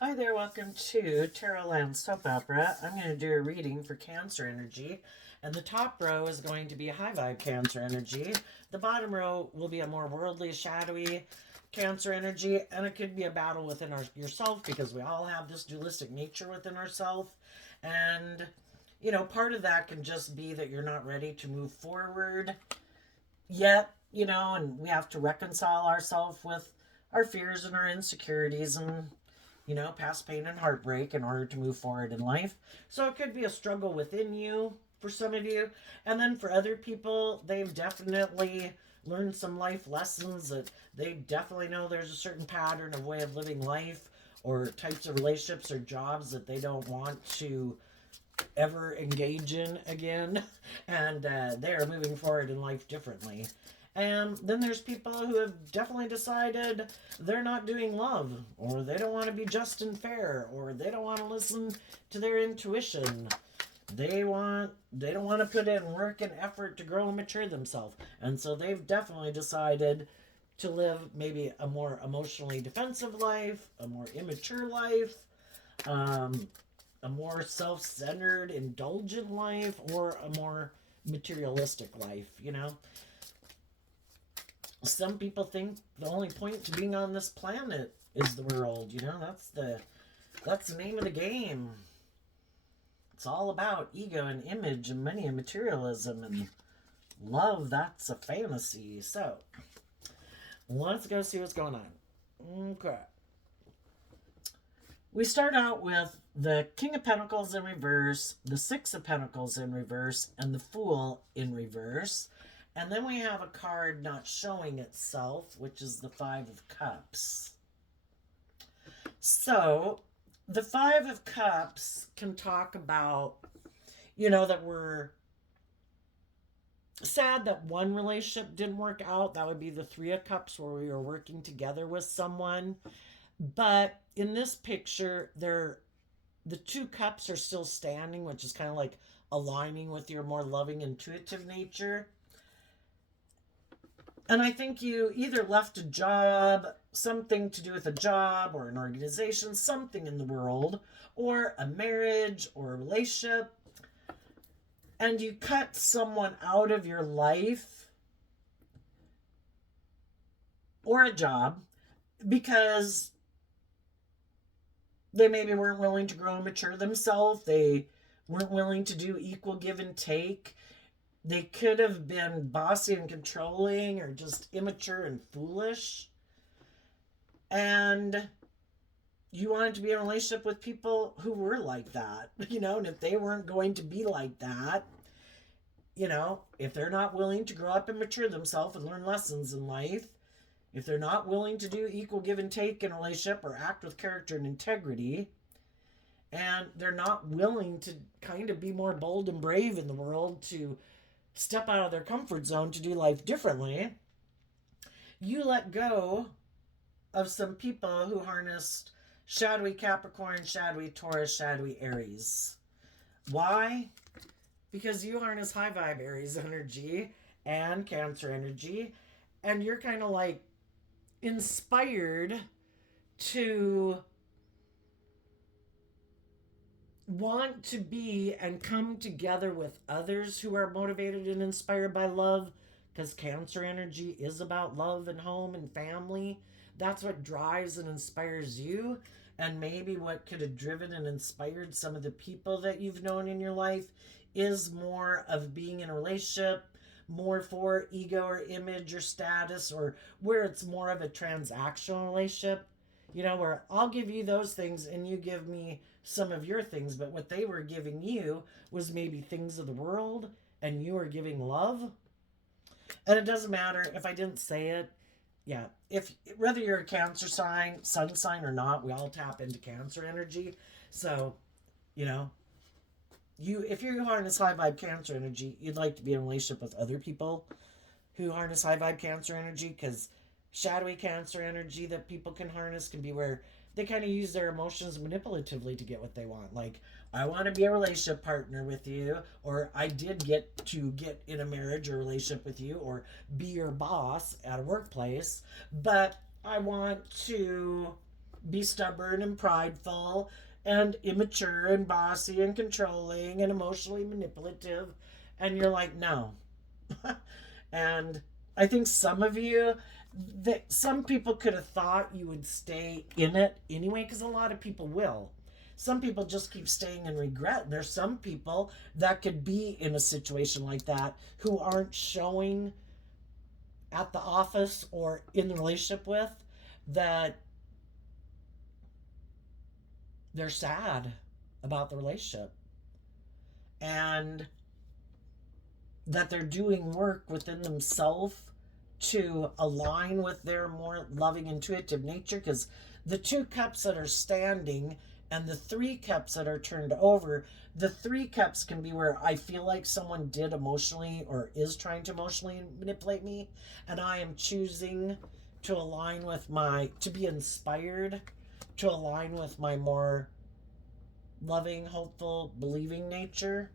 Hi there, welcome to Tarot Land Soap Opera. I'm going to do a reading for Cancer energy, and the top row is going to be a high vibe Cancer energy. The bottom row will be a more worldly, shadowy Cancer energy, and it could be a battle within yourself because we all have this dualistic nature within ourselves. And, part of that can just be that you're not ready to move forward yet, and we have to reconcile ourselves with our fears and our insecurities and past pain and heartbreak in order to move forward in life. So it could be a struggle within you for some of you. And then for other people, they've definitely learned some life lessons that they definitely know there's a certain pattern of way of living life or types of relationships or jobs that they don't want to ever engage in again. And they're moving forward in life differently. And then there's people who have definitely decided they're not doing love, or they don't want to be just and fair, or they don't want to listen to their intuition. They don't want to put in work and effort to grow and mature themselves. And so they've definitely decided to live maybe a more emotionally defensive life, a more immature life, um, a more self-centered, indulgent life, or a more materialistic life. Some people think the only point to being on this planet is the world. That's the name of the game. It's all about ego and image and money and materialism and love. That's a fantasy. So let's go see what's going on. Okay. We start out with the King of Pentacles in reverse, the Six of Pentacles in reverse, and the Fool in reverse. And then we have a card not showing itself, which is the Five of Cups. So, the Five of Cups can talk about, that we're sad that one relationship didn't work out. That would be the Three of Cups, where we were working together with someone. But in this picture, the two cups are still standing, which is kind of like aligning with your more loving, intuitive nature. And I think you either left a job, something to do with a job or an organization, something in the world, or a marriage or a relationship, and you cut someone out of your life or a job because they maybe weren't willing to grow and mature themselves. They weren't willing to do equal give and take. They could have been bossy and controlling or just immature and foolish. And you wanted to be in a relationship with people who were like that, and if they weren't going to be like that, if they're not willing to grow up and mature themselves and learn lessons in life, if they're not willing to do equal give and take in a relationship or act with character and integrity, and they're not willing to kind of be more bold and brave in the world to step out of their comfort zone to do life differently, you let go of some people who harnessed shadowy Capricorn, shadowy Taurus, shadowy Aries. Why? Because you harness high vibe Aries energy and Cancer energy, and you're kind of like inspired to want to be and come together with others who are motivated and inspired by love, because Cancer energy is about love and home and family. That's what drives and inspires you. And maybe what could have driven and inspired some of the people that you've known in your life is more of being in a relationship, more for ego or image or status, or where it's more of a transactional relationship, where I'll give you those things and you give me some of your things, but what they were giving you was maybe things of the world and you were giving love. And it doesn't matter if I didn't say it. Yeah, if whether you're a Cancer sign, sun sign or not, we all tap into Cancer energy. So, if you harness high vibe Cancer energy, you'd like to be in a relationship with other people who harness high vibe Cancer energy, because shadowy Cancer energy that people can harness can be where they kind of use their emotions manipulatively to get what they want. Like, I want to be a relationship partner with you, or I did get in a marriage or relationship with you, or be your boss at a workplace, but I want to be stubborn and prideful and immature and bossy and controlling and emotionally manipulative. And you're like, no. And I think some of you, that some people could have thought you would stay in it anyway, because a lot of people will. Some people just keep staying in regret. And there's some people that could be in a situation like that who aren't showing at the office or in the relationship with that they're sad about the relationship and that they're doing work within themselves to align with their more loving intuitive nature, because the two cups that are standing and the three cups that are turned over, the three cups can be where I feel like someone did emotionally or is trying to emotionally manipulate me, and I am choosing to align with to be inspired, to align with my more loving, hopeful, believing nature,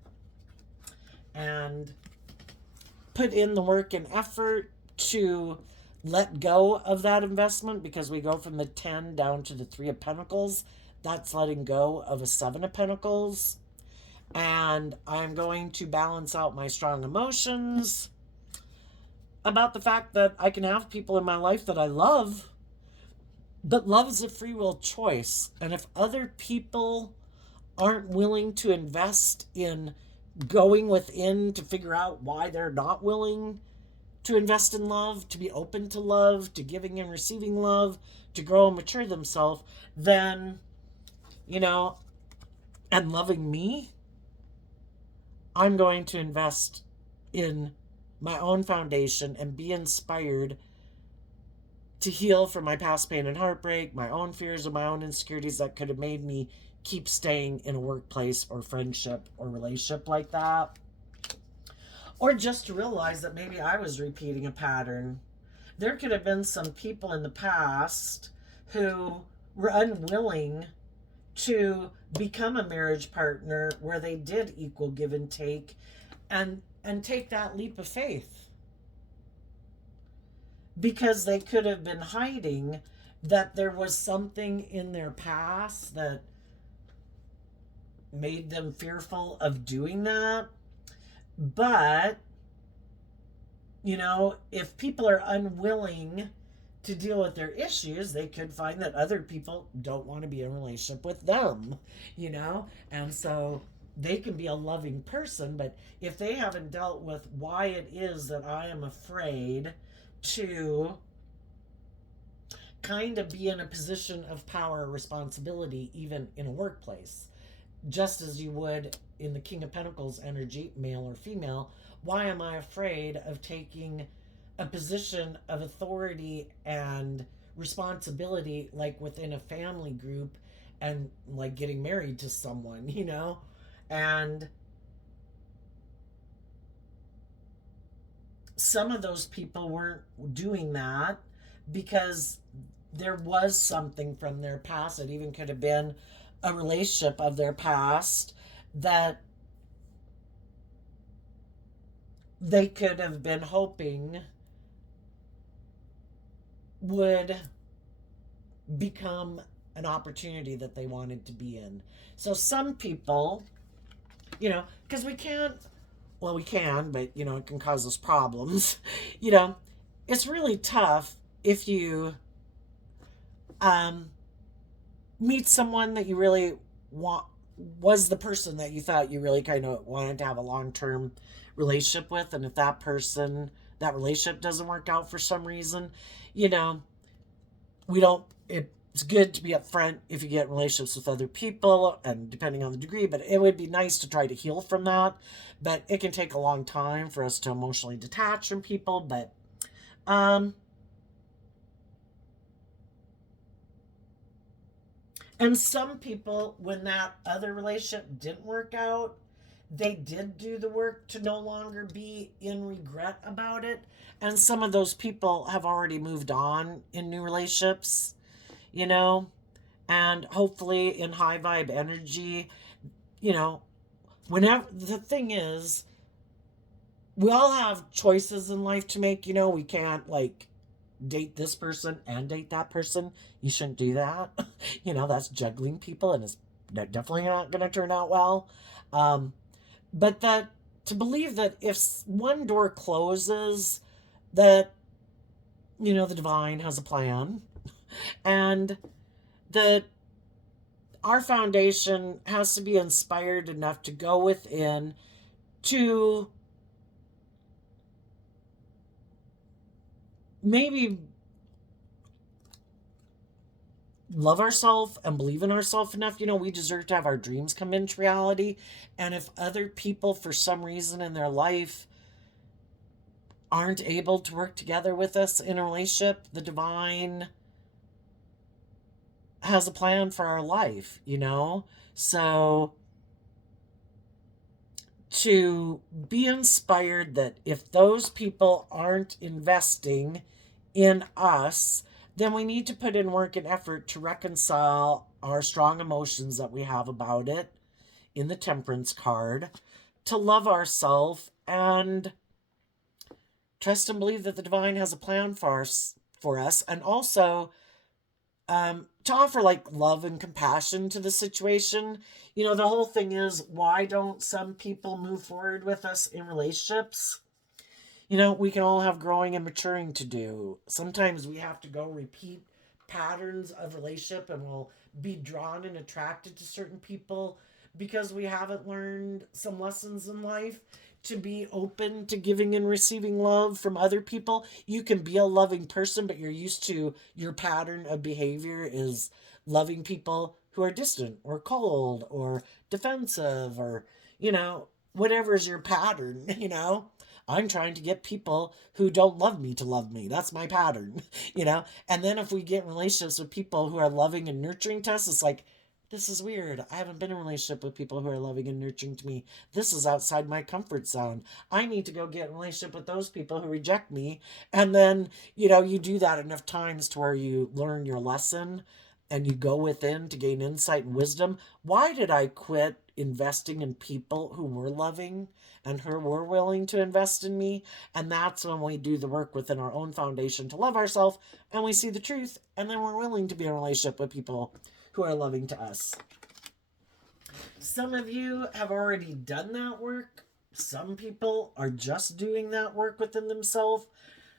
and put in the work and effort to let go of that investment, because we go from the 10 down to the 3 of Pentacles. That's letting go of a 7 of Pentacles. And I'm going to balance out my strong emotions about the fact that I can have people in my life that I love, but love is a free will choice. And if other people aren't willing to invest in going within to figure out why they're not willing to invest in love, to be open to love, to giving and receiving love, to grow and mature themselves, then, and loving me, I'm going to invest in my own foundation and be inspired to heal from my past pain and heartbreak, my own fears and my own insecurities that could have made me keep staying in a workplace or friendship or relationship like that. Or just to realize that maybe I was repeating a pattern. There could have been some people in the past who were unwilling to become a marriage partner where they did equal give and take, and take that leap of faith, because they could have been hiding that there was something in their past that made them fearful of doing that. But, if people are unwilling to deal with their issues, they could find that other people don't want to be in a relationship with them, and so they can be a loving person, but if they haven't dealt with why it is that I am afraid to kind of be in a position of power or responsibility, even in a workplace, just as you would in the King of Pentacles energy, male or female, why am I afraid of taking a position of authority and responsibility, like within a family group, and like getting married to someone, And some of those people weren't doing that because there was something from their past. It even could have been a relationship of their past that they could have been hoping would become an opportunity that they wanted to be in. So some people, because we can, but, it can cause us problems. It's really tough if you meet someone that you really was the person that you thought you really kind of wanted to have a long-term relationship with, and if that relationship doesn't work out for some reason, it's good to be upfront if you get relationships with other people, and depending on the degree, but it would be nice to try to heal from that. But it can take a long time for us to emotionally detach from people. But and some people, when that other relationship didn't work out, they did do the work to no longer be in regret about it. And some of those people have already moved on in new relationships, and hopefully in high vibe energy, whenever, the thing is, we all have choices in life to make. We can't date this person and date that person. You shouldn't do that. That's juggling people, and it's definitely not going to turn out well. Um, but that to believe that if one door closes, that the divine has a plan, and that our foundation has to be inspired enough to go within to maybe love ourselves and believe in ourselves enough. We deserve to have our dreams come into reality. And if other people, for some reason in their life, aren't able to work together with us in a relationship, the divine has a plan for our life. So to be inspired that if those people aren't investing in us, then we need to put in work and effort to reconcile our strong emotions that we have about it in the temperance card, to love ourselves and trust and believe that the divine has a plan for us, and also to offer like love and compassion to the situation. The whole thing is, why don't some people move forward with us in relationships? We can all have growing and maturing to do. Sometimes we have to go repeat patterns of relationship, and we'll be drawn and attracted to certain people because we haven't learned some lessons in life to be open to giving and receiving love from other people. You can be a loving person, but you're used to your pattern of behavior is loving people who are distant or cold or defensive, or, whatever's your pattern. I'm trying to get people who don't love me to love me. That's my pattern, And then if we get in relationships with people who are loving and nurturing to us, it's like, this is weird. I haven't been in a relationship with people who are loving and nurturing to me. This is outside my comfort zone. I need to go get in a relationship with those people who reject me. And then, you do that enough times to where you learn your lesson and you go within to gain insight and wisdom. Why did I quit investing in people who were loving and who were willing to invest in me? And that's when we do the work within our own foundation to love ourselves, and we see the truth, and then we're willing to be in a relationship with people who are loving to us. Some of you have already done that work. Some people are just doing that work within themselves.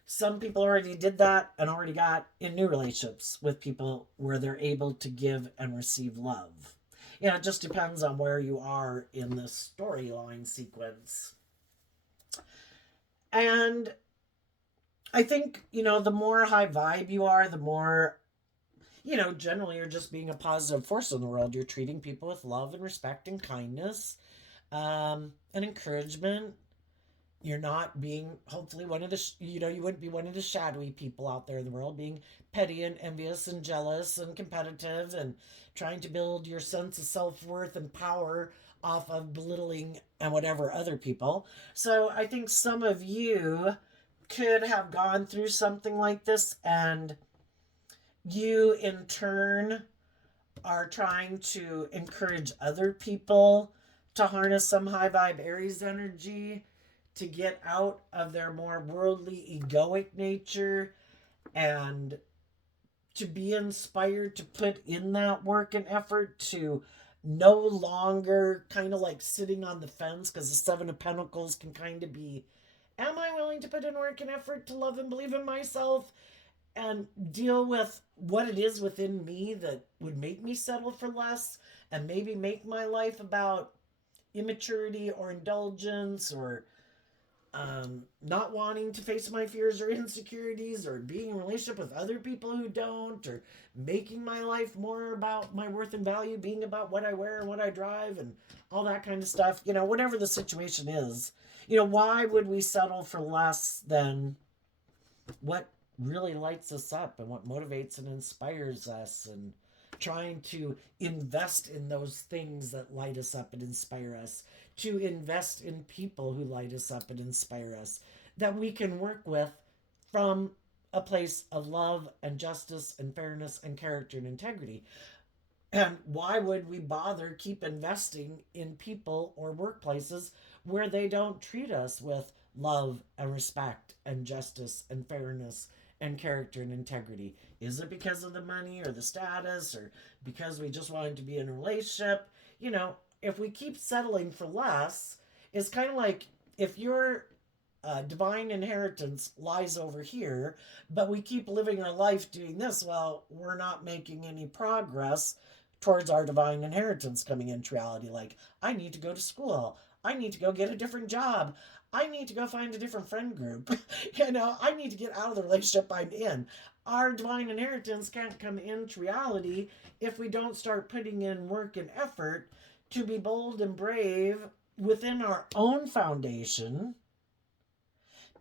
Some people already did that and already got in new relationships with people where they're able to give and receive love. It just depends on where you are in the storyline sequence. And I think, the more high vibe you are, the more, generally you're just being a positive force in the world. You're treating people with love and respect and kindness, and encouragement. You're not being, hopefully, one of the, you wouldn't be one of the shadowy people out there in the world, being petty and envious and jealous and competitive and trying to build your sense of self-worth and power off of belittling and whatever other people. So I think some of you could have gone through something like this, and you in turn are trying to encourage other people to harness some high vibe Aries energy to get out of their more worldly, egoic nature, and to be inspired to put in that work and effort to no longer kind of like sitting on the fence, because the Seven of Pentacles can kind of be, am I willing to put in work and effort to love and believe in myself and deal with what it is within me that would make me settle for less and maybe make my life about immaturity or indulgence, or not wanting to face my fears or insecurities, or being in a relationship with other people who don't, or making my life more about my worth and value, being about what I wear and what I drive and all that kind of stuff. Whatever the situation is, why would we settle for less than what really lights us up and what motivates and inspires us, and trying to invest in those things that light us up and inspire us, to invest in people who light us up and inspire us, that we can work with from a place of love and justice and fairness and character and integrity. And why would we bother keep investing in people or workplaces where they don't treat us with love and respect and justice and fairness and character and integrity? Is it because of the money or the status or because we just wanted to be in a relationship? You know, if we keep settling for less, it's kind of like if your divine inheritance lies over here, but we keep living our life doing this, well, we're not making any progress towards our divine inheritance coming into reality. Like, I need to go to school. I need to go get a different job. I need to go find a different friend group. You know, I need to get out of the relationship I'm in. Our divine inheritance can't come into reality if we don't start putting in work and effort to be bold and brave within our own foundation,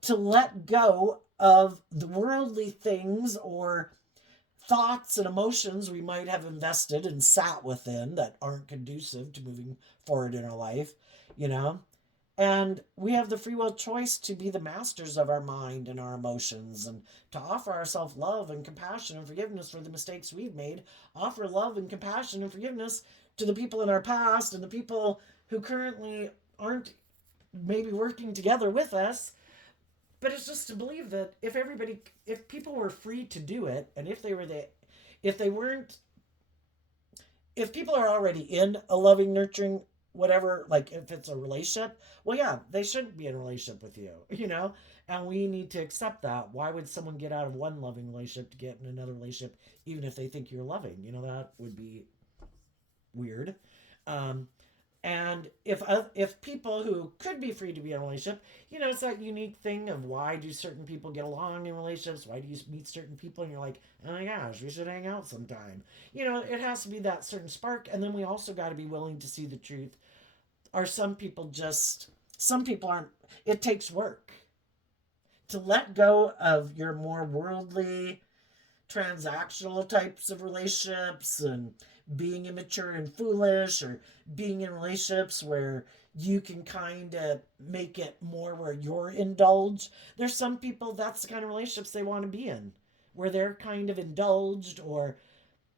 to let go of the worldly things or thoughts and emotions we might have invested and sat within that aren't conducive to moving forward in our life, you know? And we have the free will choice to be the masters of our mind and our emotions and to offer ourselves love and compassion and forgiveness for the mistakes we've made, offer love and compassion and forgiveness to the people in our past and the people who currently aren't maybe working together with us. But it's just to believe that if people were free to do it, and if they weren't, if people are already in a loving, nurturing, whatever, like if it's a relationship, well, yeah, they shouldn't be in a relationship with you, you know? And we need to accept that. Why would someone get out of one loving relationship to get in another relationship, even if they think you're loving? You know, that would be weird. Um, And if people who could be free to be in a relationship, you know, it's that unique thing of why do certain people get along in relationships? Why do you meet certain people and you're like, oh my gosh, we should hang out sometime? You know, it has to be that certain spark. And then we also got to be willing to see the truth. Are some people aren't, it takes work to let go of your more worldly, transactional types of relationships and being immature and foolish, or being in relationships where you can kind of make it more where you're indulged. There's some people that's the kind of relationships they want to be in, where they're kind of indulged, or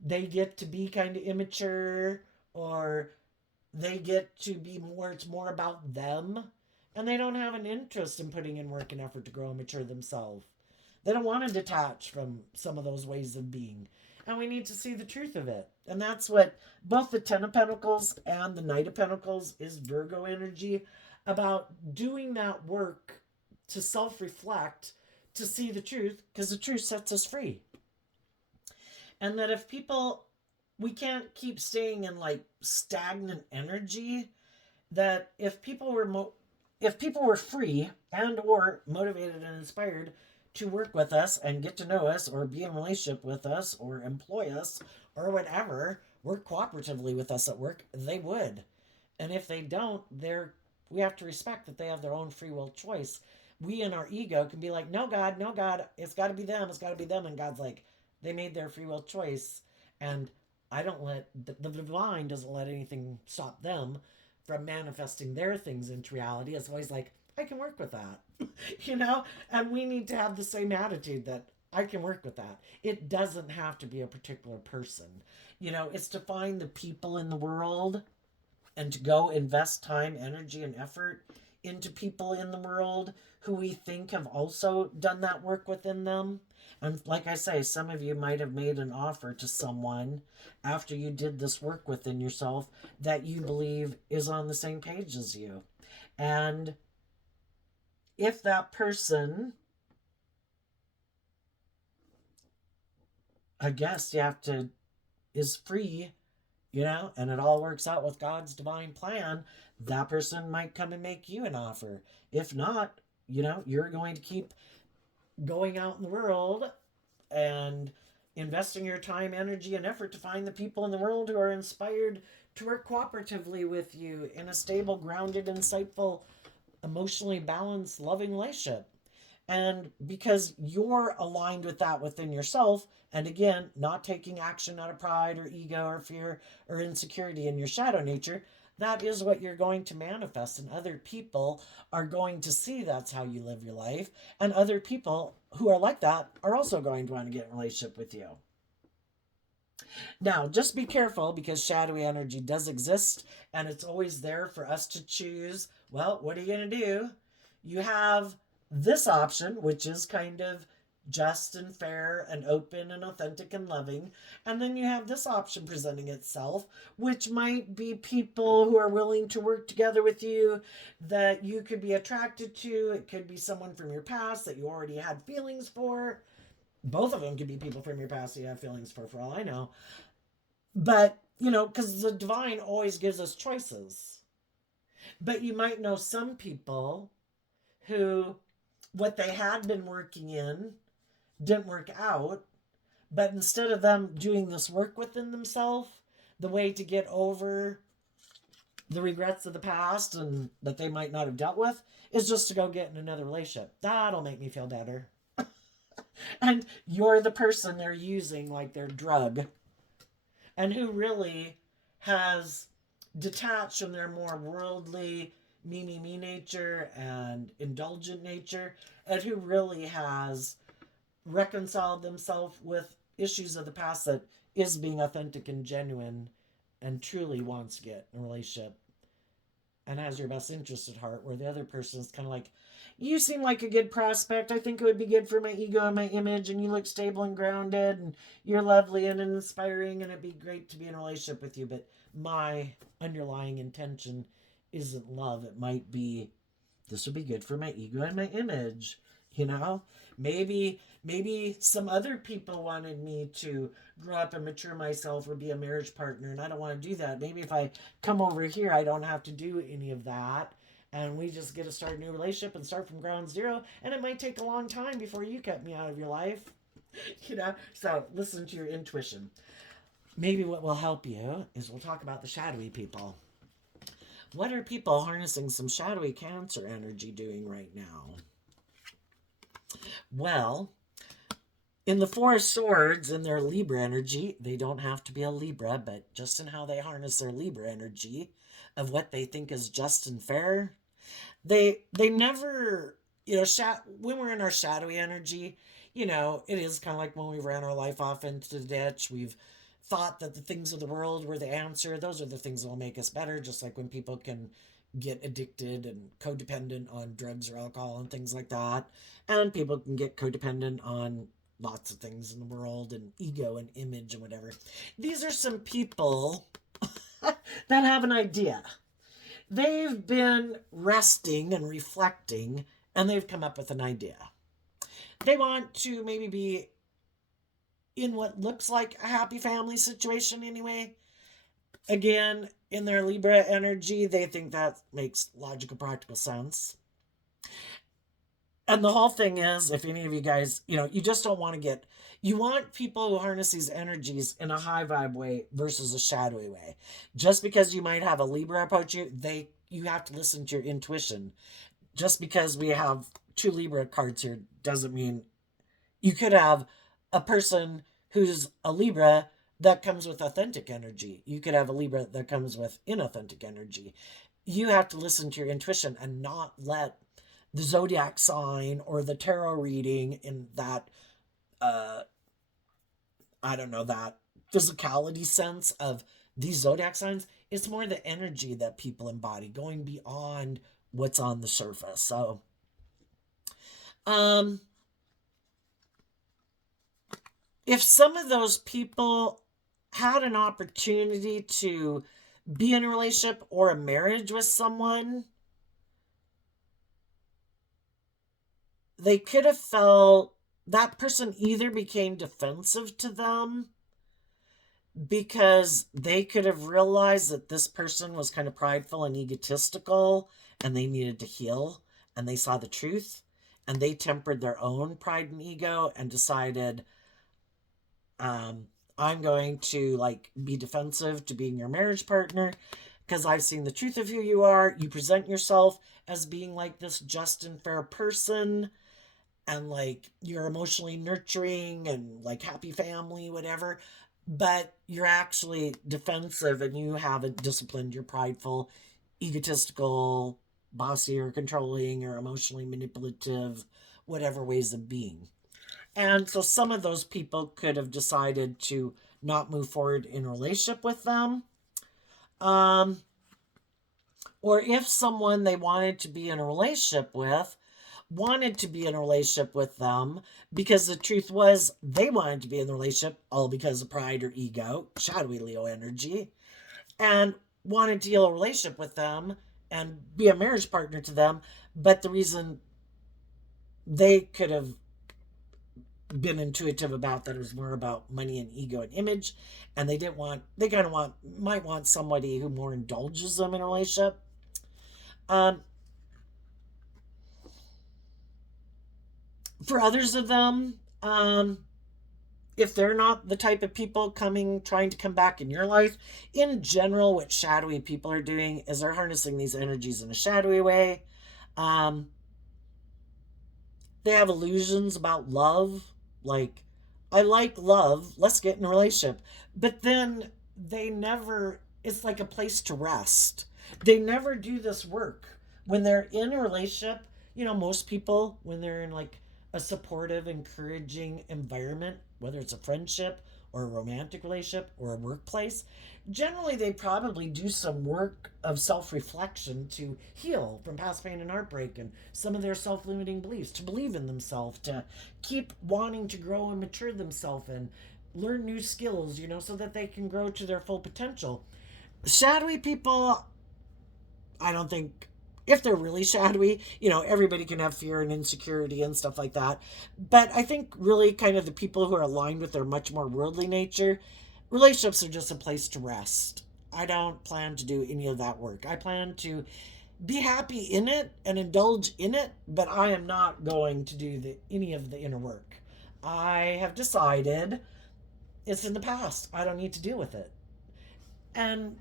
they get to be kind of immature, or they get to be more, it's more about them, and they don't have an interest in putting in work and effort to grow and mature themselves. They don't want to detach from some of those ways of being. And we need to see the truth of it. And that's what both the Ten of Pentacles and the Knight of Pentacles is Virgo energy, about doing that work to self reflect, to see the truth, because the truth sets us free. And that if people, we can't keep staying in like stagnant energy, that if people were free and or motivated and inspired to work with us and get to know us or be in a relationship with us or employ us or whatever, work cooperatively with us at work, they would. And if they don't, we have to respect that they have their own free will choice. We in our ego can be like, no, God, no, God, it's got to be them, it's got to be them. And God's like, they made their free will choice. And I don't let, the divine doesn't let anything stop them from manifesting their things into reality. It's always like, I can work with that, you know? And we need to have the same attitude that I can work with that. It doesn't have to be a particular person. You know, it's to find the people in the world and to go invest time, energy, and effort into people in the world who we think have also done that work within them. And like I say, some of you might have made an offer to someone after you did this work within yourself that you believe is on the same page as you. And if that person, I guess you have to, is free, you know, and it all works out with God's divine plan, that person might come and make you an offer. If not, you know, you're going to keep going out in the world and investing your time, energy, and effort to find the people in the world who are inspired to work cooperatively with you in a stable, grounded, insightful, emotionally balanced, loving relationship. And because you're aligned with that within yourself, and again, not taking action out of pride or ego or fear or insecurity in your shadow nature, that is what you're going to manifest. And other people are going to see that's how you live your life. And other people who are like that are also going to want to get in a relationship with you. Now, just be careful because shadowy energy does exist and it's always there for us to choose. Well, what are you going to do? You have this option, which is kind of just and fair and open and authentic and loving. And then you have this option presenting itself, which might be people who are willing to work together with you that you could be attracted to. It could be someone from your past that you already had feelings for. Both of them could be people from your past that you have feelings for all I know. But, because the divine always gives us choices. But you might know some people who what they had been working in didn't work out. But instead of them doing this work within themselves, the way to get over the regrets of the past and that they might not have dealt with is just to go get in another relationship. That'll make me feel better. And you're the person they're using like their drug, and who really has detached from their more worldly me nature and indulgent nature, and who really has reconciled themselves with issues of the past that is being authentic and genuine and truly wants to get in a relationship and has your best interest at heart, where the other person is kind of like, you seem like a good prospect. I think it would be good for my ego and my image, and you look stable and grounded, and you're lovely and inspiring, and it'd be great to be in a relationship with you. But my underlying intention isn't love. It might be, this would be good for my ego and my image. You know, maybe some other people wanted me to grow up and mature myself or be a marriage partner, and I don't want to do that. Maybe if I come over here, I don't have to do any of that, and we just get to start a new relationship and start from ground zero, and it might take a long time before you cut me out of your life. So listen to your intuition. Maybe what will help you is we'll talk about the shadowy people. What are people harnessing some shadowy Cancer energy doing right now? Well, in the Four of Swords, in their Libra energy, they don't have to be a Libra, but just in how they harness their Libra energy of what they think is just and fair, they never, when we're in our shadowy energy, it is kind of like when we ran our life off into the ditch. We've thought that the things of the world were the answer. Those are the things that will make us better, just like when people can get addicted and codependent on drugs or alcohol and things like that. And people can get codependent on lots of things in the world and ego and image and whatever. These are some people that have an idea. They've been resting and reflecting, and they've come up with an idea. They want to maybe be in what looks like a happy family situation anyway. Again, in their Libra energy, they think that makes logical, practical sense. And the whole thing is, if any of you guys, you just don't want to you want people who harness these energies in a high vibe way versus a shadowy way. Just because you might have a Libra approach you have to listen to your intuition. Just because we have two Libra cards here doesn't mean you could have a person who's a Libra that comes with authentic energy. You could have a Libra that comes with inauthentic energy. You have to listen to your intuition and not let the zodiac sign or the tarot reading in that, that physicality sense of these zodiac signs. It's more the energy that people embody, going beyond what's on the surface. So, if some of those people had an opportunity to be in a relationship or a marriage with someone, they could have felt that person either became defensive to them because they could have realized that this person was kind of prideful and egotistical and they needed to heal, and they saw the truth and they tempered their own pride and ego and decided, I'm going to be defensive to being your marriage partner because I've seen the truth of who you are. You present yourself as being like this just and fair person, and you're emotionally nurturing and happy family, whatever, but you're actually defensive and you haven't disciplined your prideful, egotistical, bossy or controlling or emotionally manipulative, whatever ways of being. And so some of those people could have decided to not move forward in a relationship with them. Or if someone they wanted to be in a relationship with wanted to be in a relationship with them because the truth was they wanted to be in the relationship all because of pride or ego, shadowy Leo energy, and wanted to heal a relationship with them and be a marriage partner to them. But the reason they could have been intuitive about that it was more about money and ego and image, and they kind of might want somebody who more indulges them in a relationship. um, for others of them, if they're not the type of people trying to come back in your life, in general, what shadowy people are doing is they're harnessing these energies in a shadowy way. um, they have illusions about love, like, I like love, let's get in a relationship. But then they never, it's like a place to rest. They never do this work. When they're in a relationship, most people, when they're in like a supportive, encouraging environment, whether it's a friendship or a romantic relationship or a workplace, generally they probably do some work of self-reflection to heal from past pain and heartbreak and some of their self-limiting beliefs, to believe in themselves, to keep wanting to grow and mature themselves and learn new skills, so that they can grow to their full potential. Shadowy people, I don't think, if they're really shadowy, everybody can have fear and insecurity and stuff like that. But I think really kind of the people who are aligned with their much more worldly nature, relationships are just a place to rest. I don't plan to do any of that work. I plan to be happy in it and indulge in it, but I am not going to do any of the inner work. I have decided it's in the past. I don't need to deal with it.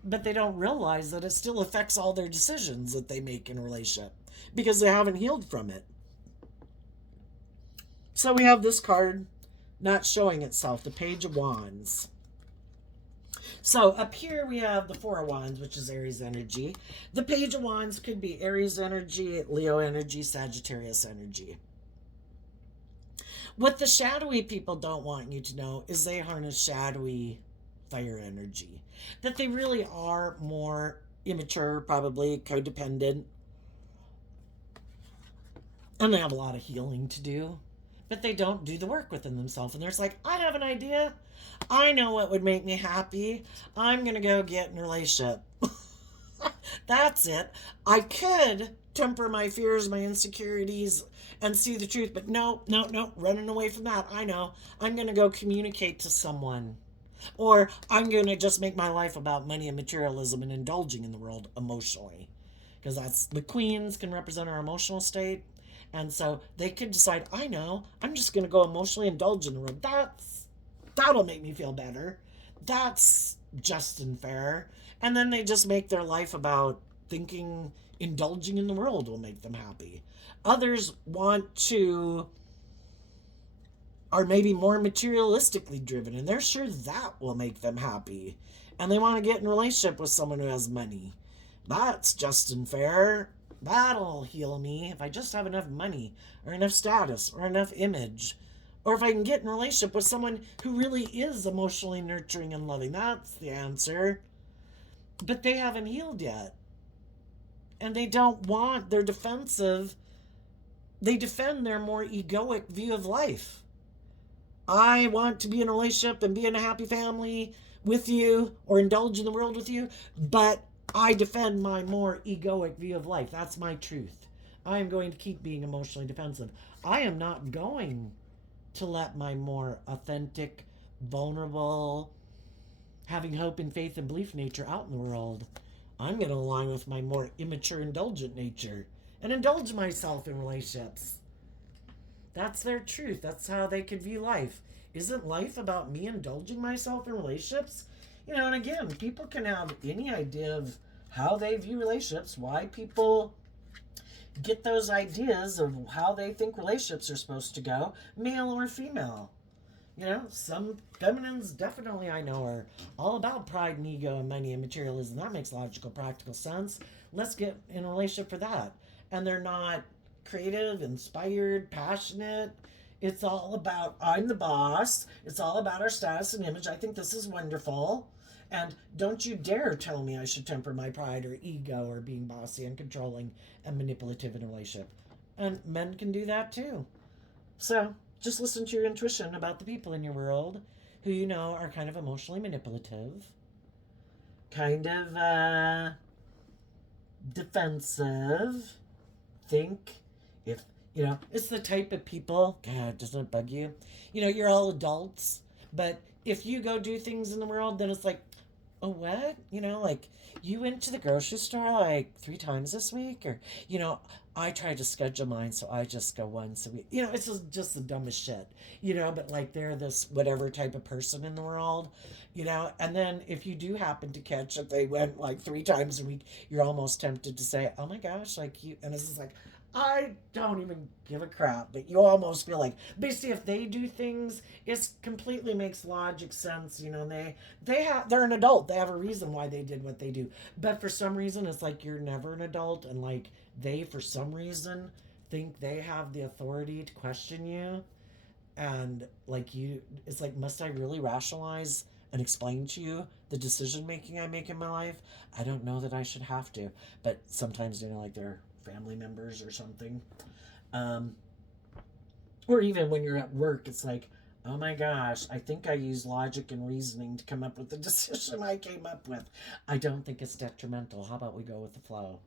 But they don't realize that it still affects all their decisions that they make in a relationship because they haven't healed from it. So we have this card not showing itself, the Page of Wands. So up here we have the Four of Wands, which is Aries energy. The Page of Wands could be Aries energy, Leo energy, Sagittarius energy. What the shadowy people don't want you to know is they harness shadowy fire energy. That they really are more immature, probably codependent, and they have a lot of healing to do. But they don't do the work within themselves. And they're just like, I have an idea. I know what would make me happy. I'm going to go get in a relationship. That's it. I could temper my fears, my insecurities, and see the truth. But no, no, no, running away from that. I know. I'm going to go communicate to someone. Or I'm going to just make my life about money and materialism and indulging in the world emotionally. Because that's the queens can represent our emotional state. And so they could decide, I know, I'm just going to go emotionally indulge in the world. That'll make me feel better. That's just and fair. And then they just make their life about thinking indulging in the world will make them happy. Others are maybe more materialistically driven, and they're sure that will make them happy. And they want to get in a relationship with someone who has money. That's just and fair. That'll heal me if I just have enough money, or enough status, or enough image. Or if I can get in a relationship with someone who really is emotionally nurturing and loving. That's the answer. But they haven't healed yet. And they're defensive. They defend their more egoic view of life. I want to be in a relationship and be in a happy family with you or indulge in the world with you, but I defend my more egoic view of life. That's my truth. I am going to keep being emotionally defensive. I am not going to let my more authentic, vulnerable, having hope and faith and belief nature out in the world. I'm going to align with my more immature, indulgent nature and indulge myself in relationships. That's their truth. That's how they could view life. Isn't life about me indulging myself in relationships? And again, people can have any idea of how they view relationships, why people get those ideas of how they think relationships are supposed to go, male or female. Some feminines definitely I know are all about pride and ego and money and materialism. That makes logical, practical sense. Let's get in a relationship for that. And they're not creative, inspired, passionate. It's all about I'm the boss. It's all about our status and image. I think this is wonderful. And don't you dare tell me I should temper my pride or ego or being bossy and controlling and manipulative in a relationship. And men can do that too. So just listen to your intuition about the people in your world who you know are kind of emotionally manipulative, kind of defensive. Think if, it's the type of people, God, doesn't it bug you? You're all adults, but if you go do things in the world, then it's like, oh, what? Like, you went to the grocery store like 3 times this week? Or, I try to schedule mine, so I just go once a week. It's just the dumbest shit, but like they're this whatever type of person in the world, and then if you do happen to catch that they went like 3 times a week, you're almost tempted to say, oh my gosh, like you, and it's just like, I don't even give a crap, but you almost feel like basically if they do things, it completely makes logic sense. They're an adult. They have a reason why they did what they do. But for some reason, it's like you're never an adult, and like they, for some reason, think they have the authority to question you, and like you, it's like, must I really rationalize and explain to you the decision making I make in my life? I don't know that I should have to, but sometimes like they're family members or something. Um, or even when you're at work, it's like, oh my gosh, I think I use logic and reasoning to come up with the decision I came up with. I don't think it's detrimental. How about we go with the flow?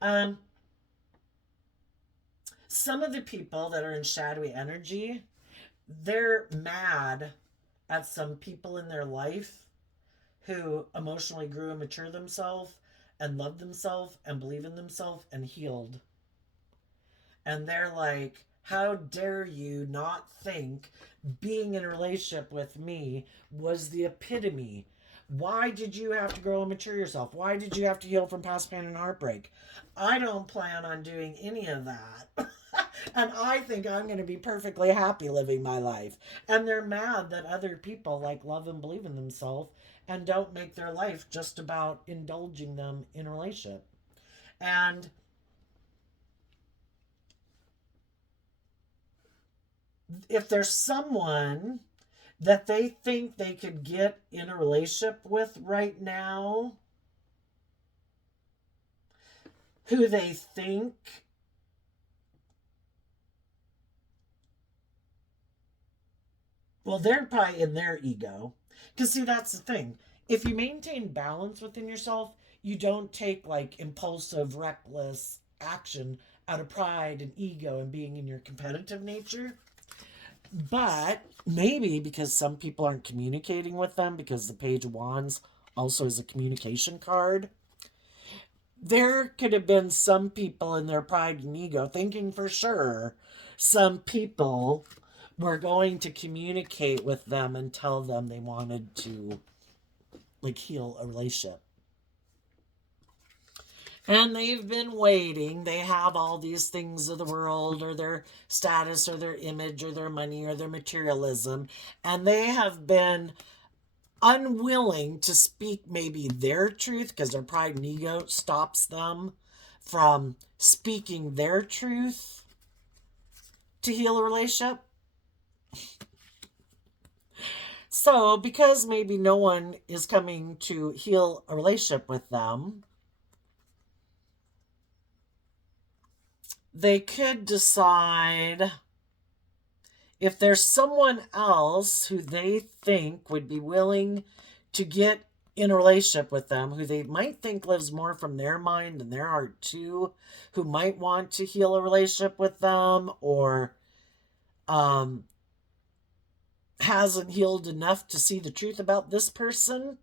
Um, some of the people that are in shadowy energy, they're mad at some people in their life who emotionally grew and matured themselves and loved themselves and believe in themselves and healed. And they're like, how dare you not think being in a relationship with me was the epitome? Why did you have to grow and mature yourself? Why did you have to heal from past pain and heartbreak? I don't plan on doing any of that. And I think I'm going to be perfectly happy living my life. And they're mad that other people like love and believe in themselves and don't make their life just about indulging them in a relationship. And if there's someone that they think they could get in a relationship with right now, who they think well, they're probably in their ego. Because, see, that's the thing. If you maintain balance within yourself, you don't take like impulsive, reckless action out of pride and ego and being in your competitive nature. But maybe because some people aren't communicating with them, because the Page of Wands also is a communication card, there could have been some people in their pride and ego thinking for sure some people were going to communicate with them and tell them they wanted to like heal a relationship. And they've been waiting. They have all these things of the world, or their status, or their image, or their money, or their materialism. And they have been unwilling to speak maybe their truth because their pride and ego stops them from speaking their truth to heal a relationship. So, because maybe no one is coming to heal a relationship with them, they could decide if there's someone else who they think would be willing to get in a relationship with them, who they might think lives more from their mind than their heart too, who might want to heal a relationship with them, or hasn't healed enough to see the truth about this person,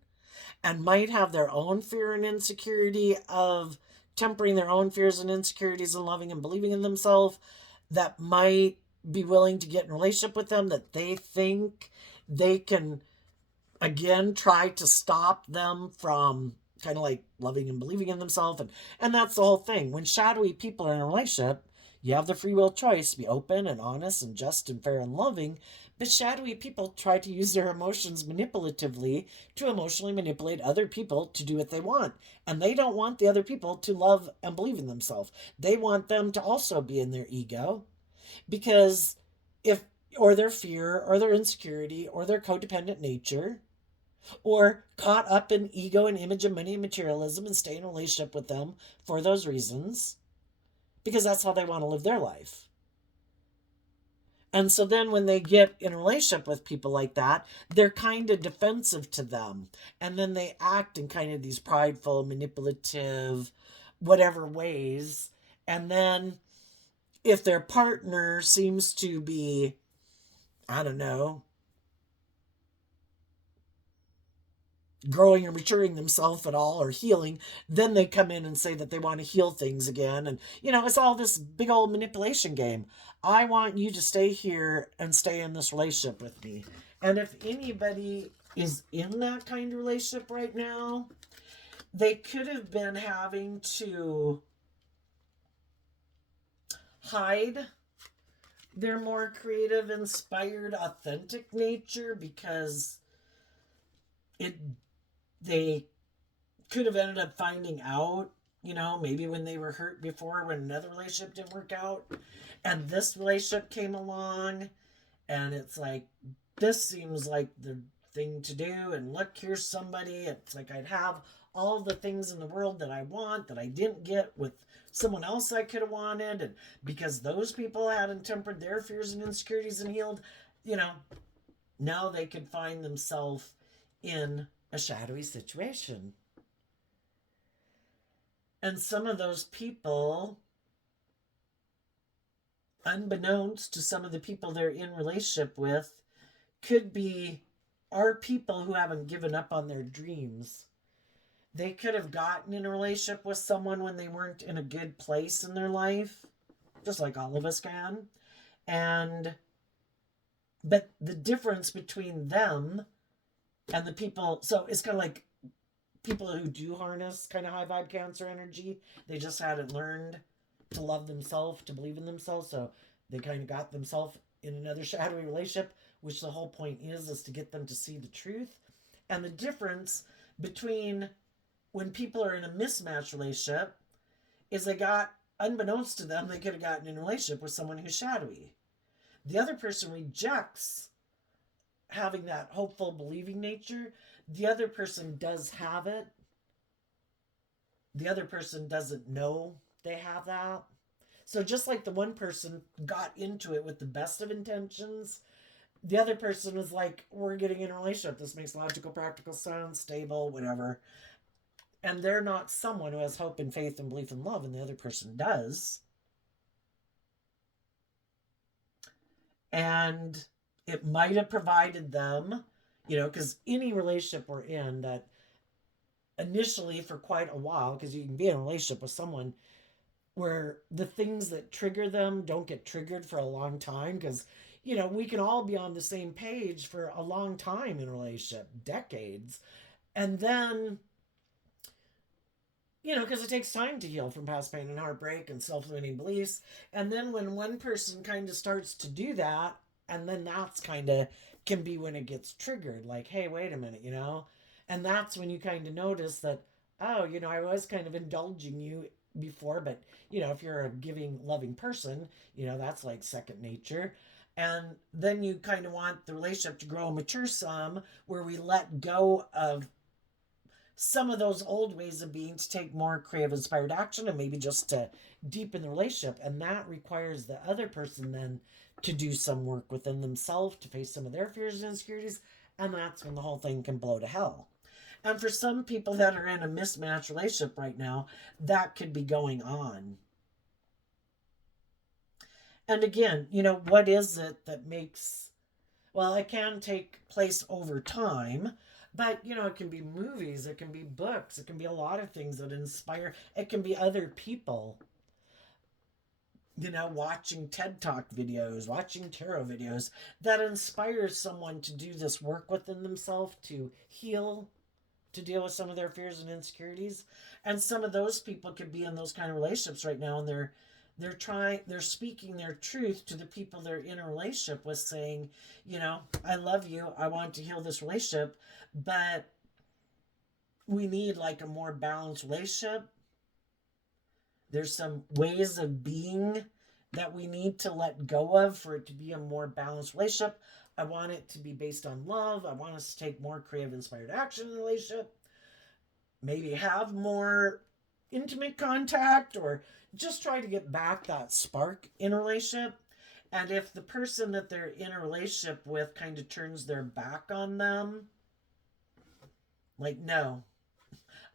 and might have their own fear and insecurity of tempering their own fears and insecurities and loving and believing in themselves, that might be willing to get in a relationship with them, that they think they can again try to stop them from kind of like loving and believing in themselves. And that's the whole thing. When shadowy people are in a relationship, you have the free will choice to be open and honest and just and fair and loving. But shadowy people try to use their emotions manipulatively to emotionally manipulate other people to do what they want. And they don't want the other people to love and believe in themselves. They want them to also be in their ego, because if, or their fear, or their insecurity, or their codependent nature, or caught up in ego and image and money and materialism, and stay in a relationship with them for those reasons, because that's how they want to live their life. And so then when they get in a relationship with people like that, they're kind of defensive to them. And then they act in kind of these prideful, manipulative, whatever ways. And then if their partner seems to be, I don't know, growing or maturing themselves at all or healing, then they come in and say that they want to heal things again. And, it's all this big old manipulation game. I want you to stay here and stay in this relationship with me. And if anybody is in that kind of relationship right now, they could have been having to hide their more creative, inspired, authentic nature because it they could have ended up finding out, maybe when they were hurt before, when another relationship didn't work out, and this relationship came along, and it's like, this seems like the thing to do, and look, here's somebody, it's like I'd have all the things in the world that I want that I didn't get with someone else I could have wanted, and because those people hadn't tempered their fears and insecurities and healed, now they could find themselves in a shadowy situation. And some of those people, unbeknownst to some of the people they're in relationship with, are people who haven't given up on their dreams. They could have gotten in a relationship with someone when they weren't in a good place in their life, just like all of us can. But the difference between them and the people, so it's kind of like people who do harness kind of high vibe Cancer energy, they just hadn't learned to love themselves, to believe in themselves, so they kind of got themselves in another shadowy relationship, which the whole point is to get them to see the truth. And the difference between when people are in a mismatched relationship is unbeknownst to them, they could have gotten in a relationship with someone who's shadowy. The other person rejects having that hopeful, believing nature. The other person does have it. The other person doesn't know they have that. So just like the one person got into it with the best of intentions, the other person was like, we're getting in a relationship. This makes logical, practical sense, stable, whatever. And they're not someone who has hope and faith and belief and love, and the other person does. And it might have provided them, because any relationship we're in that initially for quite a while, because you can be in a relationship with someone where the things that trigger them don't get triggered for a long time, because, we can all be on the same page for a long time in a relationship, decades. And then, because it takes time to heal from past pain and heartbreak and self-limiting beliefs. And then when one person kind of starts to do that, and then that's kind of can be when it gets triggered, like, hey, wait a minute, and that's when you kind of notice that, oh, I was kind of indulging you before, but if you're a giving, loving person, that's like second nature. And then you kind of want the relationship to grow and mature some, where we let go of some of those old ways of being to take more creative, inspired action, and maybe just to deepen the relationship. And that requires the other person then to do some work within themselves, to face some of their fears and insecurities. And that's when the whole thing can blow to hell. And for some people that are in a mismatched relationship right now, that could be going on. And again, what is it that makes, well, it can take place over time, but, it can be movies, it can be books, it can be a lot of things that inspire, it can be other people, watching TED Talk videos, watching tarot videos that inspires someone to do this work within themselves, to heal, to deal with some of their fears and insecurities. And some of those people could be in those kind of relationships right now, and they're speaking their truth to the people they're in a relationship with, saying, I love you, I want to heal this relationship, but we need like a more balanced relationship. There's some ways of being that we need to let go of for it to be a more balanced relationship. I want it to be based on love. I want us to take more creative, inspired action in the relationship. Maybe have more intimate contact, or just try to get back that spark in a relationship. And if the person that they're in a relationship with kind of turns their back on them, like, no,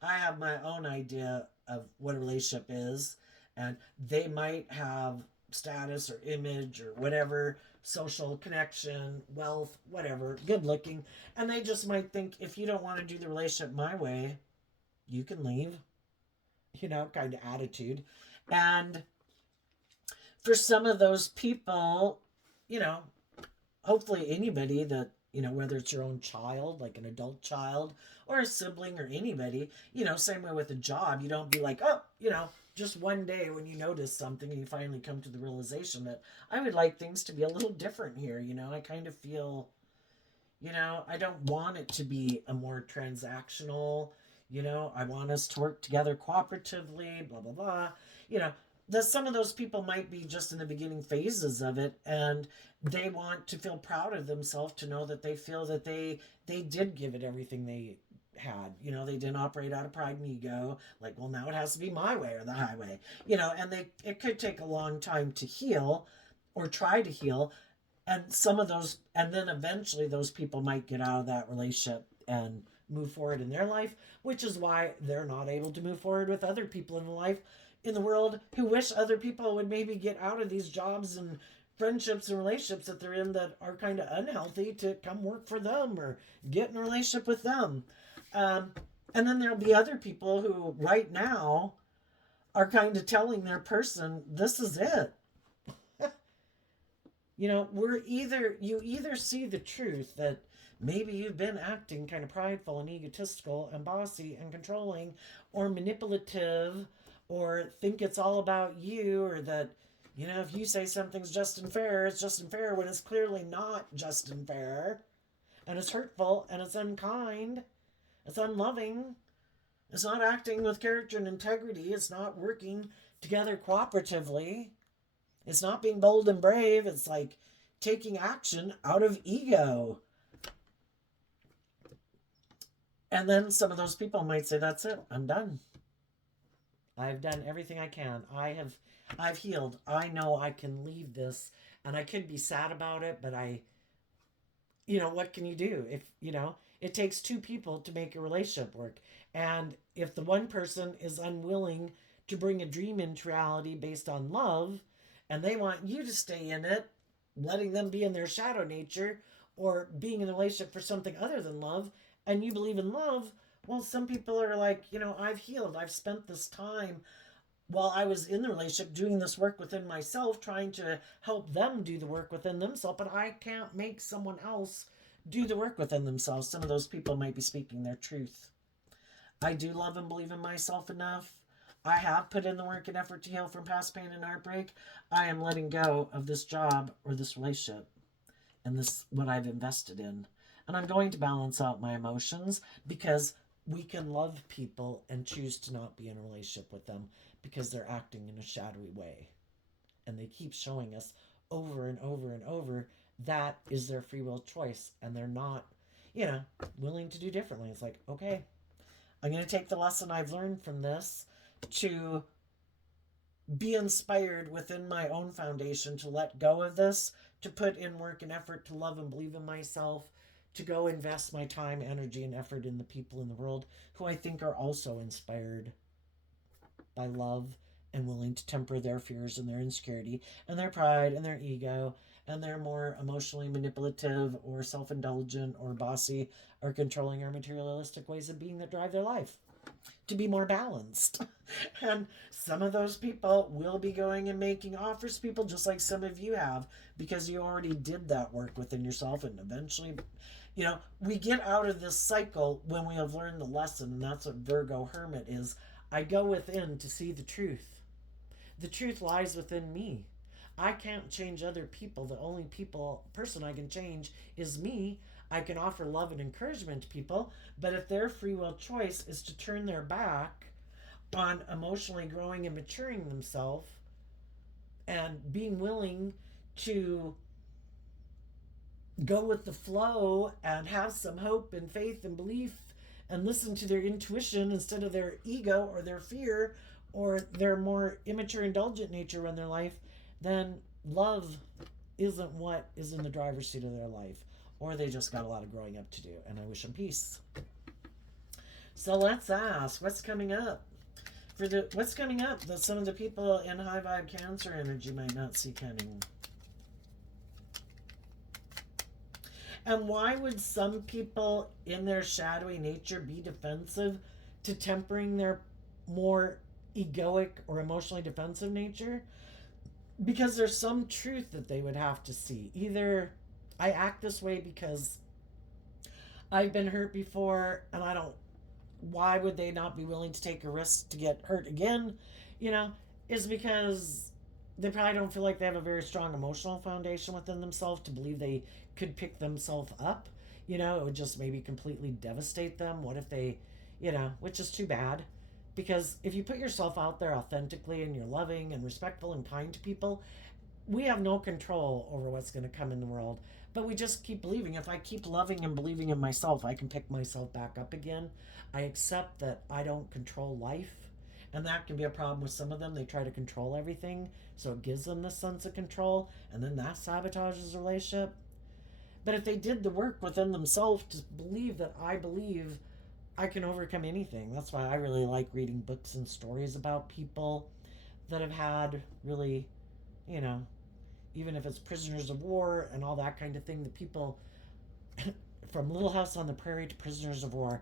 I have my own idea of what a relationship is, and they might have status or image or whatever, social connection, wealth, whatever, good looking, and they just might think if you don't want to do the relationship my way, you can leave, kind of attitude. And for some of those people, you know, hopefully anybody that, whether it's your own child, like an adult child, or a sibling or anybody, same way with a job, you don't be like, oh, just one day when you notice something and you finally come to the realization that I would like things to be a little different here. I kind of feel, I don't want it to be a more transactional, I want us to work together cooperatively, blah, blah, blah. You know, some of those people might be just in the beginning phases of it, and they want to feel proud of themselves to know that they feel that they did give it everything they had. They didn't operate out of pride and ego, like, well, now it has to be my way or the highway. And it could take a long time to heal or try to heal. And some of those, and then eventually those people might get out of that relationship and move forward in their life, which is why they're not able to move forward with other people in the life in the world who wish other people would maybe get out of these jobs and friendships and relationships that they're in that are kind of unhealthy to come work for them or get in a relationship with them. And then there'll be other people who right now are kind of telling their person, this is it. You either see the truth that maybe you've been acting kind of prideful and egotistical and bossy and controlling or manipulative, or think it's all about you, or that, if you say something's just and fair, it's just and fair when it's clearly not just and fair. And it's hurtful and it's unkind. It's unloving. It's not acting with character and integrity. It's not working together cooperatively. It's not being bold and brave. It's like taking action out of ego. And then some of those people might say, that's it. I'm done. I've done everything I can. I've healed. I know I can leave this, and I could be sad about it, but what can you do? If, it takes two people to make a relationship work. And if the one person is unwilling to bring a dream into reality based on love, and they want you to stay in it, letting them be in their shadow nature, or being in a relationship for something other than love, and you believe in love, well, some people are like, I've healed. I've spent this time while I was in the relationship doing this work within myself, trying to help them do the work within themselves, but I can't make someone else do the work within themselves. Some of those people might be speaking their truth. I do love and believe in myself enough. I have put in the work and effort to heal from past pain and heartbreak. I am letting go of this job or this relationship and this, what I've invested in. And I'm going to balance out my emotions, because we can love people and choose to not be in a relationship with them because they're acting in a shadowy way. And they keep showing us over and over and over that is their free will choice, and they're not, willing to do differently. It's like, okay, I'm going to take the lesson I've learned from this to be inspired within my own foundation, to let go of this, to put in work and effort to love and believe in myself, to go invest my time, energy, and effort in the people in the world who I think are also inspired by love and willing to temper their fears and their insecurity and their pride and their ego and their more emotionally manipulative or self-indulgent or bossy or controlling or materialistic ways of being that drive their life to be more balanced. And some of those people will be going and making offers to people, just like some of you have, because you already did that work within yourself. And eventually, we get out of this cycle when we have learned the lesson. And that's what Virgo Hermit is. I go within to see the truth. The truth lies within me. I can't change other people. The only person I can change is me. I can offer love and encouragement to people, but if their free will choice is to turn their back on emotionally growing and maturing themselves and being willing to go with the flow and have some hope and faith and belief and listen to their intuition instead of their ego or their fear, or their more immature, indulgent nature run their life, then love isn't what is in the driver's seat of their life. Or they just got a lot of growing up to do. And I wish them peace. So let's ask, what's coming up? What's coming up that some of the people in high vibe Cancer energy might not see coming? And why would some people in their shadowy nature be defensive to tempering their more egoic or emotionally defensive nature? Because there's some truth that they would have to see. Either I act this way because I've been hurt before and I don't, why would they not be willing to take a risk to get hurt again? You know, is because they probably don't feel like they have a very strong emotional foundation within themselves to believe they could pick themselves up. You know, it would just maybe completely devastate them. What if they, which is too bad. Because if you put yourself out there authentically and you're loving and respectful and kind to people, we have no control over what's going to come in the world. But we just keep believing. If I keep loving and believing in myself, I can pick myself back up again. I accept that I don't control life. And that can be a problem with some of them. They try to control everything. So it gives them this sense of control. And then that sabotages the relationship. But if they did the work within themselves to believe that I believe I can overcome anything. That's why I really like reading books and stories about people that have had really, even if it's prisoners of war and all that kind of thing, the people from Little House on the Prairie to Prisoners of War,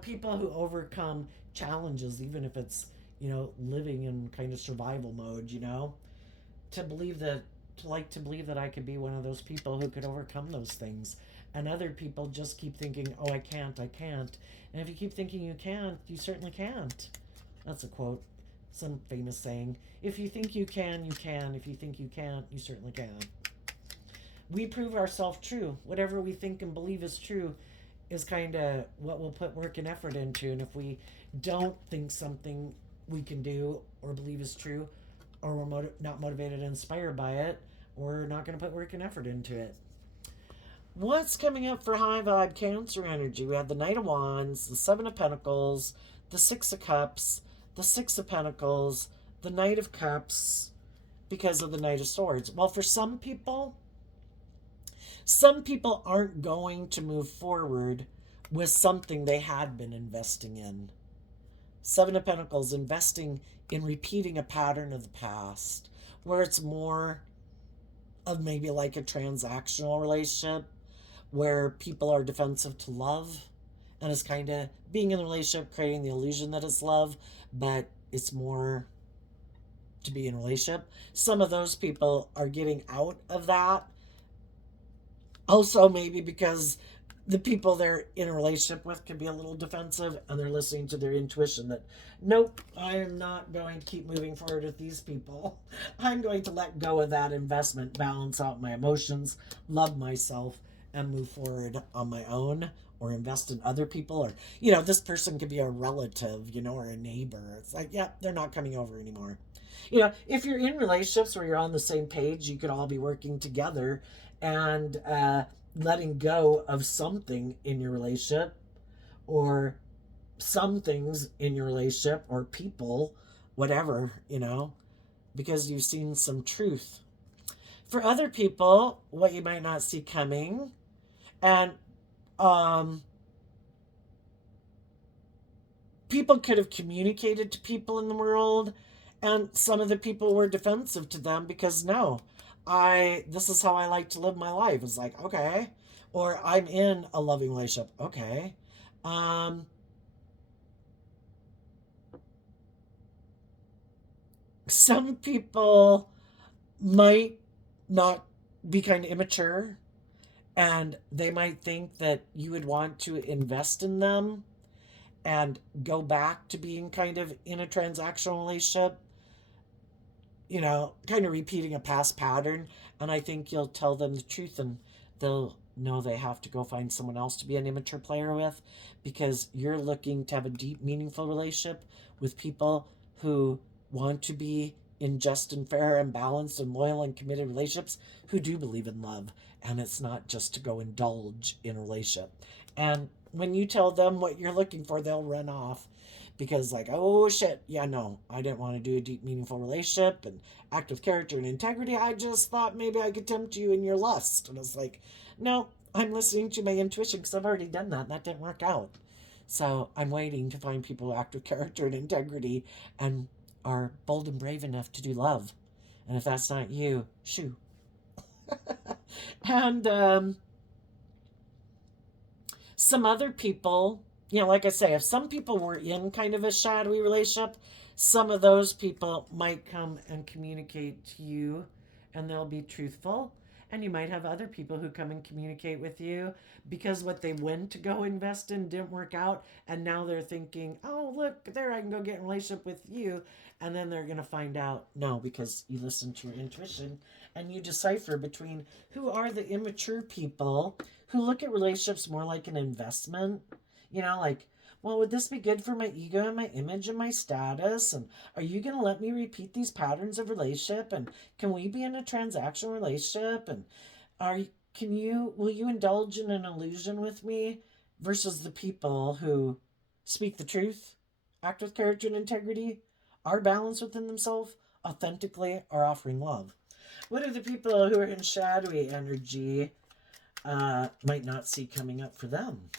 people who overcome challenges, even if it's, living in kind of survival mode, to believe that, to believe that I could be one of those people who could overcome those things. And other people just keep thinking, oh, I can't. And if you keep thinking you can't, you certainly can't. That's a quote, some famous saying. If you think you can, you can. If you think you can't, you certainly can. We prove ourselves true. Whatever we think and believe is true is kind of what we'll put work and effort into. And if we don't think something we can do or believe is true, or we're not motivated and inspired by it, we're not going to put work and effort into it. What's coming up for high vibe Cancer energy? We have the Knight of Wands, the Seven of Pentacles, the Six of Cups, the Six of Pentacles, the Knight of Cups, because of the Knight of Swords. Well, for some people aren't going to move forward with something they had been investing in. Seven of Pentacles, investing in repeating a pattern of the past, where it's more of maybe like a transactional relationship, where people are defensive to love, and it's kind of being in a relationship, creating the illusion that it's love, but it's more to be in a relationship. Some of those people are getting out of that. Also, maybe because the people they're in a relationship with can be a little defensive and they're listening to their intuition that, nope, I am not going to keep moving forward with these people. I'm going to let go of that investment, balance out my emotions, love myself, and move forward on my own, or invest in other people. Or, this person could be a relative, or a neighbor. It's like, yeah, they're not coming over anymore. If you're in relationships where you're on the same page, you could all be working together and letting go of something in your relationship, or some things in your relationship, or people, whatever, because you've seen some truth. For other people, what you might not see coming, and people could have communicated to people in the world, and some of the people were defensive to them because, no, this is how I like to live my life. It's like, okay. Or I'm in a loving relationship. Okay. Some people might not be kind of immature, and they might think that you would want to invest in them and go back to being kind of in a transactional relationship, kind of repeating a past pattern. And I think you'll tell them the truth and they'll know they have to go find someone else to be an immature player with, because you're looking to have a deep, meaningful relationship with people who want to be in just and fair and balanced and loyal and committed relationships, who do believe in love. And it's not just to go indulge in a relationship. And when you tell them what you're looking for, they'll run off because, like, oh shit, yeah, no, I didn't want to do a deep, meaningful relationship and act with character and integrity. I just thought maybe I could tempt you in your lust. And I was like, no, I'm listening to my intuition because I've already done that and that didn't work out. So I'm waiting to find people who act with character and integrity and are bold and brave enough to do love. And if that's not you, shoo. And some other people, like I say, if some people were in kind of a shadowy relationship, some of those people might come and communicate to you and they'll be truthful. And you might have other people who come and communicate with you because what they went to go invest in didn't work out. And now they're thinking, oh, look, there, I can go get in a relationship with you. And then they're going to find out, no, because you listen to your intuition and you decipher between who are the immature people who look at relationships more like an investment. Like, well, would this be good for my ego and my image and my status? And are you going to let me repeat these patterns of relationship? And can we be in a transactional relationship? And are will you indulge in an illusion with me? Versus the people who speak the truth, act with character and integrity, are balanced within themselves, authentically are offering love. What are the people who are in shadowy energy might not see coming up for them?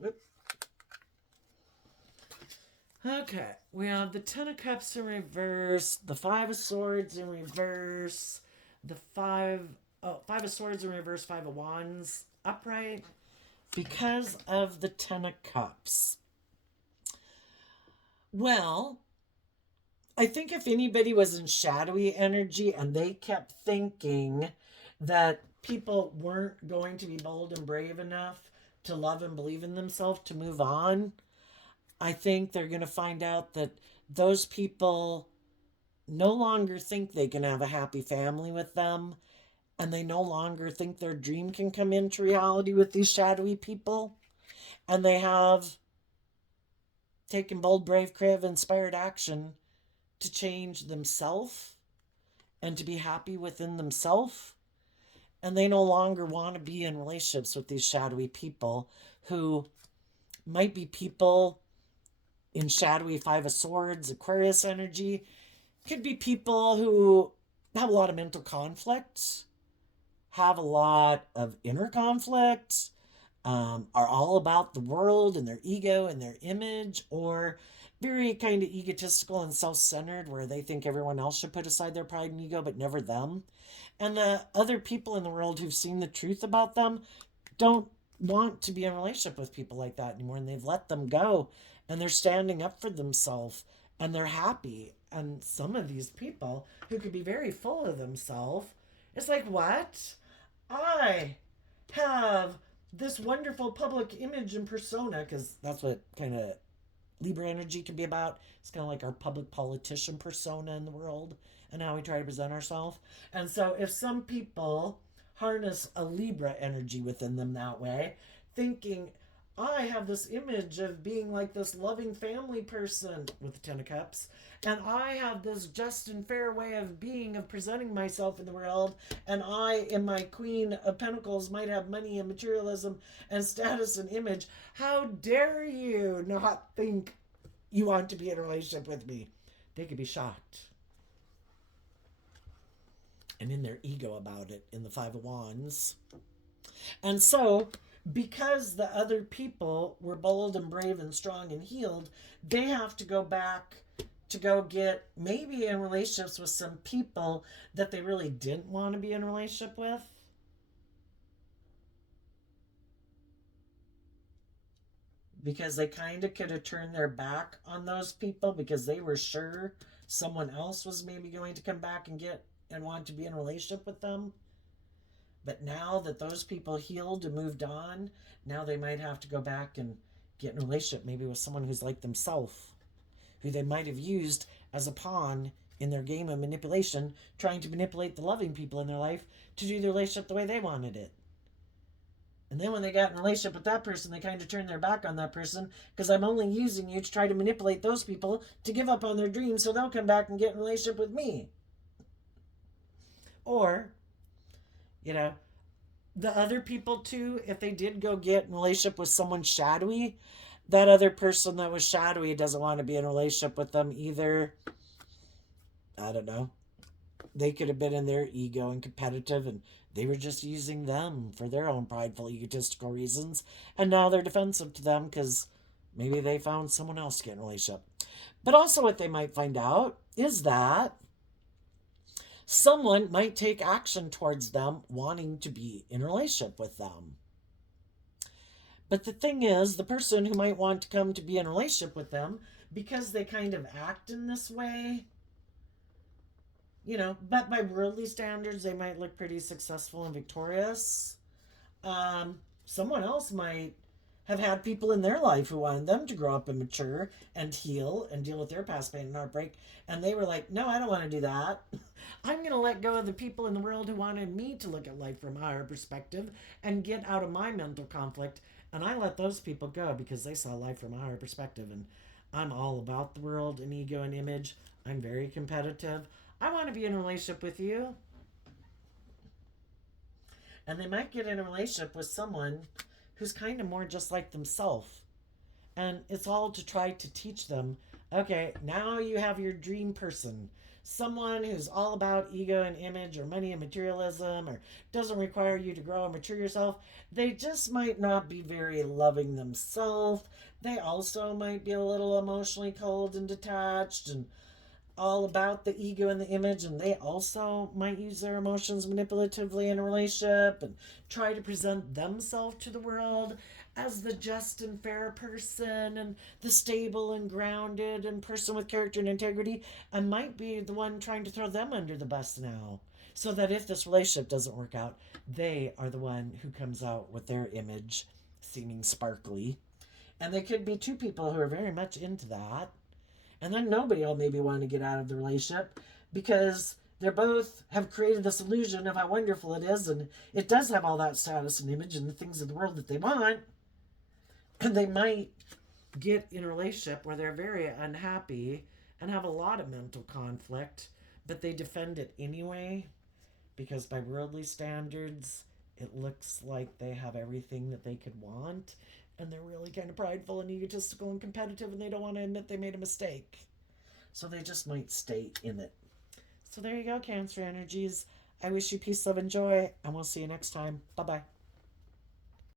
Whoop. Okay, we have the Ten of Cups in reverse, the Five of Swords in reverse, the Five of Swords in reverse, Five of Wands upright, because of the Ten of Cups. Well, I think if anybody was in shadowy energy and they kept thinking that people weren't going to be bold and brave enough to love and believe in themselves to move on, I think they're going to find out that those people no longer think they can have a happy family with them, and they no longer think their dream can come into reality with these shadowy people, and they have taken bold, brave, creative, inspired action to change themselves and to be happy within themselves. And they no longer want to be in relationships with these shadowy people who might be people in shadowy Five of Swords, Aquarius energy. Could be people who have a lot of mental conflict, have a lot of inner conflict, are all about the world and their ego and their image, or very kind of egotistical and self-centered where they think everyone else should put aside their pride and ego but never them. And the other people in the world who've seen the truth about them don't want to be in a relationship with people like that anymore, and they've let them go and they're standing up for themselves and they're happy. And some of these people who could be very full of themselves, it's like, what? I have this wonderful public image and persona, because that's what kind of Libra energy can be about. It's kind of like our public politician persona in the world and how we try to present ourselves. And so if some people harness a Libra energy within them that way, thinking, I have this image of being like this loving family person with the Ten of Cups, and I have this just and fair way of being, of presenting myself in the world, and I, in my Queen of Pentacles, might have money and materialism and status and image. How dare you not think you want to be in a relationship with me? They could be shocked. And in their ego about it, in the Five of Wands. And so, because the other people were bold and brave and strong and healed, they have to go back to go get maybe in relationships with some people that they really didn't want to be in a relationship with. Because they kind of could have turned their back on those people because they were sure someone else was maybe going to come back and get and want to be in a relationship with them. But now that those people healed and moved on, now they might have to go back and get in a relationship maybe with someone who's like themselves, who they might have used as a pawn in their game of manipulation, trying to manipulate the loving people in their life to do their relationship the way they wanted it. And then when they got in a relationship with that person, they kind of turn their back on that person because I'm only using you to try to manipulate those people to give up on their dreams so they'll come back and get in a relationship with me. Or, you know, the other people too, if they did go get in a relationship with someone shadowy, that other person that was shadowy doesn't want to be in a relationship with them either. I don't know. They could have been in their ego and competitive, and they were just using them for their own prideful, egotistical reasons. And now they're defensive to them because maybe they found someone else to get in a relationship. But also, what they might find out is that someone might take action towards them wanting to be in a relationship with them. But the thing is, the person who might want to come to be in a relationship with them, because they kind of act in this way, but by worldly standards, they might look pretty successful and victorious. Someone else might have had people in their life who wanted them to grow up and mature and heal and deal with their past pain and heartbreak. And they were like, no, I don't want to do that. I'm going to let go of the people in the world who wanted me to look at life from a higher perspective and get out of my mental conflict. And I let those people go because they saw life from a higher perspective. And I'm all about the world and ego and image. I'm very competitive. I want to be in a relationship with you. And they might get in a relationship with someone who's kind of more just like themselves. And it's all to try to teach them, okay, now you have your dream person. Someone who's all about ego and image or money and materialism or doesn't require you to grow and mature yourself. They just might not be very loving themselves. They also might be a little emotionally cold and detached and all about the ego and the image, and they also might use their emotions manipulatively in a relationship and try to present themselves to the world as the just and fair person and the stable and grounded and person with character and integrity, and might be the one trying to throw them under the bus now, so that if this relationship doesn't work out, they are the one who comes out with their image seeming sparkly. And they could be two people who are very much into that, and then nobody will maybe want to get out of the relationship because they both have created this illusion of how wonderful it is, and it does have all that status and image and the things of the world that they want. And they might get in a relationship where they're very unhappy and have a lot of mental conflict, but they defend it anyway because by worldly standards, it looks like they have everything that they could want, and they're really kind of prideful and egotistical and competitive, and they don't want to admit they made a mistake. So they just might stay in it. So there you go, Cancer energies. I wish you peace, love, and joy, and we'll see you next time. Bye-bye.